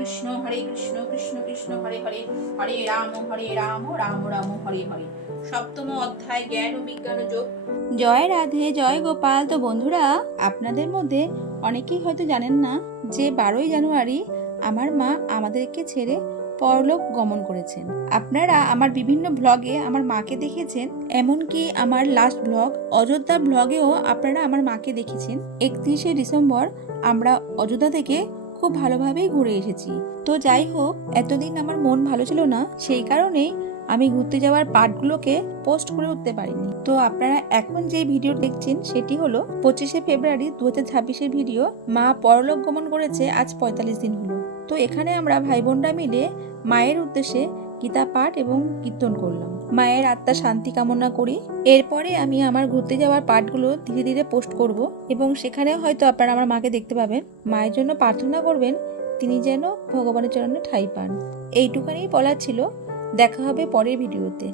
কৃষ্ণ কৃষ্ণ কৃষ্ণ হরে হরে, হরে রাম রাম রাম হরে হরে। সপ্তম অধ্যায় জ্ঞান ও বিজ্ঞান যোগ। জয় রাধে, জয় গোপাল। তো বন্ধুরা, আপনাদের মধ্যে অনেকেই হয়তো জানেন না যে 12ই জানুয়ারি আমার মা আমাদেরকে ছেড়ে পরলোক গমন করেছেন। আপনারা আমার বিভিন্ন ব্লগে আমার মাকে দেখেছেন, এমনকি আমার লাস্ট ব্লগ অযোধ্যা ব্লগেও আপনারা আমার মাকে দেখেছেন। 31শে ডিসেম্বর আমরা অযোধ্যা থেকে খুব ভালোভাবেই ঘুরে এসেছি। তো যাই হোক, এতদিন আমার মন ভালো ছিল না, সেই কারণেই আমি ঘুরতে যাওয়ার পার্টগুলোকে পোস্ট করে উঠতে পারিনি। তো আপনারা এখন যে ভিডিও দেখছেন সেটি হলো 25শে ফেব্রুয়ারি 2026-এর ভিডিও। মা পরলোক গমন করেছে আজ 45 দিন হলো। তো এখানে আমরা ভাই বোনরা মিলে মায়ের উদ্দেশ্যে গীতা পাঠ এবং কীর্তন করলাম। মায়ের আত্মার শান্তি কামনা করি। এরপরে আমি আমার ঘুরতে যাওয়ার পার্টগুলো ধীরে ধীরে পোস্ট করব এবং সেখানেও হয়তো আপনারা আমার মাকে দেখতে পাবেন। মায়ের জন্য প্রার্থনা করবেন তিনি যেন ভগবানের চরণে ঠাঁই পান। এইটুখানি বলার ছিল। দেখা হবে পরের ভিডিওতে।